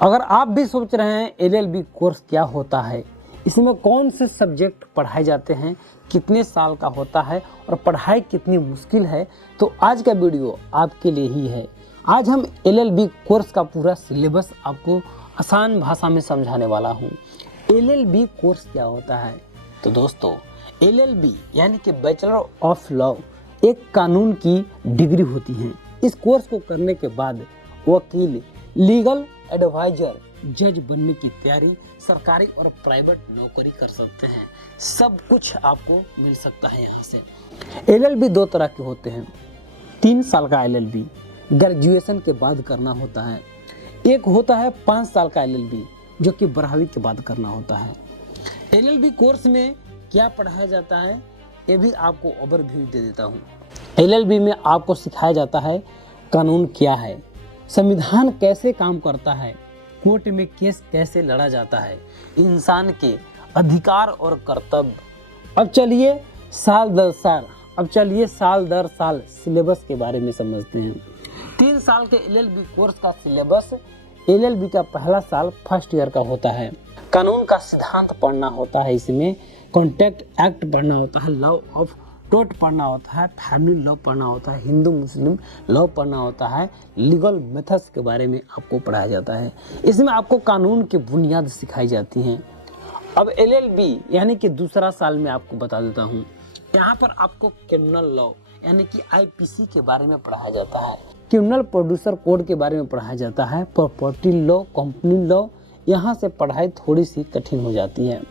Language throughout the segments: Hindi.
अगर आप भी सोच रहे हैं एलएलबी कोर्स क्या होता है, इसमें कौन से सब्जेक्ट पढ़ाए जाते हैं, कितने साल का होता है और पढ़ाई कितनी मुश्किल है, तो आज का वीडियो आपके लिए ही है। आज हम एलएलबी कोर्स का पूरा सिलेबस आपको आसान भाषा में समझाने वाला हूँ। एलएलबी कोर्स क्या होता है? तो दोस्तों, एलएलबी यानी कि बैचलर ऑफ लॉ एक कानून की डिग्री होती है। इस कोर्स को करने के बाद वकील, लीगल एडवाइजर, जज बनने की तैयारी, सरकारी और प्राइवेट नौकरी कर सकते हैं। सब कुछ आपको मिल सकता है यहाँ से। एलएलबी दो तरह के होते हैं। 3 साल का एलएलबी ग्रेजुएशन के बाद करना होता है। एक होता है 5 साल का एलएलबी जो कि 12वीं के बाद करना होता है। एलएलबी कोर्स में क्या पढ़ाया जाता है ये भी आपको ओवरव्यू दे देता हूँ। एलएलबी में आपको सिखाया जाता है कानून क्या है, संविधान कैसे काम करता है, कोर्ट में केस कैसे लड़ा जाता है, इंसान के अधिकार और कर्तव्य। अब चलिए साल दर साल सिलेबस के बारे में समझते हैं। 3 साल के एलएलबी कोर्स का सिलेबस, एलएलबी का पहला साल फर्स्ट ईयर का होता है। कानून का सिद्धांत पढ़ना होता है, इसमें कॉन्ट्रैक्ट एक्ट पढ़ना होता है, लॉ ऑफ टोर्ट पढ़ना होता है, फैमिली लॉ पढ़ना होता है, हिंदू मुस्लिम लॉ पढ़ना होता है, लीगल मेथड्स के बारे में आपको पढ़ाया जाता है। इसमें आपको कानून की बुनियाद सिखाई जाती हैं। अब एलएलबी यानी कि दूसरा साल में आपको बता देता हूँ। यहाँ पर आपको क्रिमिनल लॉ यानी कि आईपीसी के बारे में पढ़ाया जाता है, क्रिमिनल प्रोड्यूसर कोड के बारे में पढ़ाया जाता है, प्रॉपर्टी लॉ, कंपनी लॉ। यहाँ से पढ़ाई थोड़ी सी कठिन हो जाती है।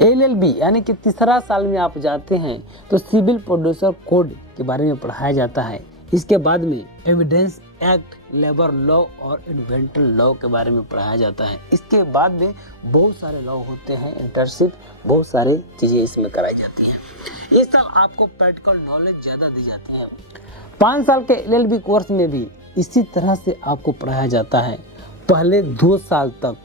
एलएलबी यानी कि तीसरा साल में आप जाते हैं तो सिविल प्रोड्यूसर कोड के बारे में पढ़ाया जाता है। इसके बाद में एविडेंस एक्ट, लेबर लॉ और इन्वेंटरी लॉ के बारे में पढ़ाया जाता है। इसके बाद में बहुत सारे लॉ होते हैं, इंटर्नशिप, बहुत सारी चीज़ें इसमें कराई जाती हैं। ये सब आपको प्रैक्टिकल नॉलेज ज़्यादा दी जाती है। 5 साल के एलएलबी कोर्स में भी इसी तरह से आपको पढ़ाया जाता है। पहले 2 साल तक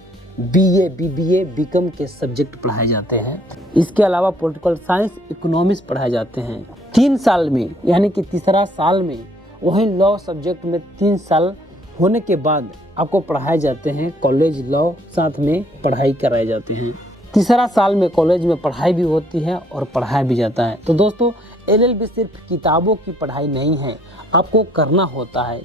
बीए, बीबीए, बीकॉम के सब्जेक्ट पढ़ाए जाते हैं। इसके अलावा पॉलिटिकल साइंस, इकोनॉमिक्स पढ़ाए जाते हैं। 3 साल में यानी कि तीसरा साल में वहीं लॉ सब्जेक्ट में 3 साल होने के बाद आपको पढ़ाए जाते हैं कॉलेज लॉ, साथ में पढ़ाई कराए जाते हैं। तीसरा साल में कॉलेज में पढ़ाई भी होती है और पढ़ाया भी जाता है। तो दोस्तों, एलएलबी सिर्फ किताबों की पढ़ाई नहीं है, आपको करना होता है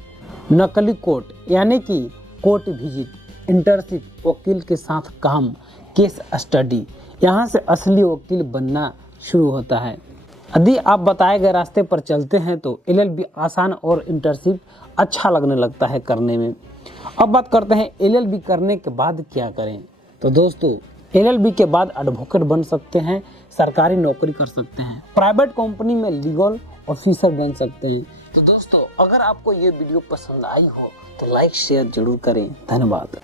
नकली कोर्ट यानी कि कोर्ट विजिट, इंटर्नशिप, वकील के साथ काम, केस स्टडी। यहाँ से असली वकील बनना शुरू होता है। यदि आप बताए गए रास्ते पर चलते हैं तो एलएलबी आसान और इंटर्नशिप अच्छा लगने लगता है करने में। अब बात करते हैं एलएलबी करने के बाद क्या करें। तो दोस्तों, एलएलबी के बाद एडवोकेट बन सकते हैं, सरकारी नौकरी कर सकते हैं, प्राइवेट कंपनी में लीगल ऑफिसर बन सकते हैं। तो दोस्तों, अगर आपको ये वीडियो पसंद आई हो तो लाइक शेयर जरूर करें। धन्यवाद।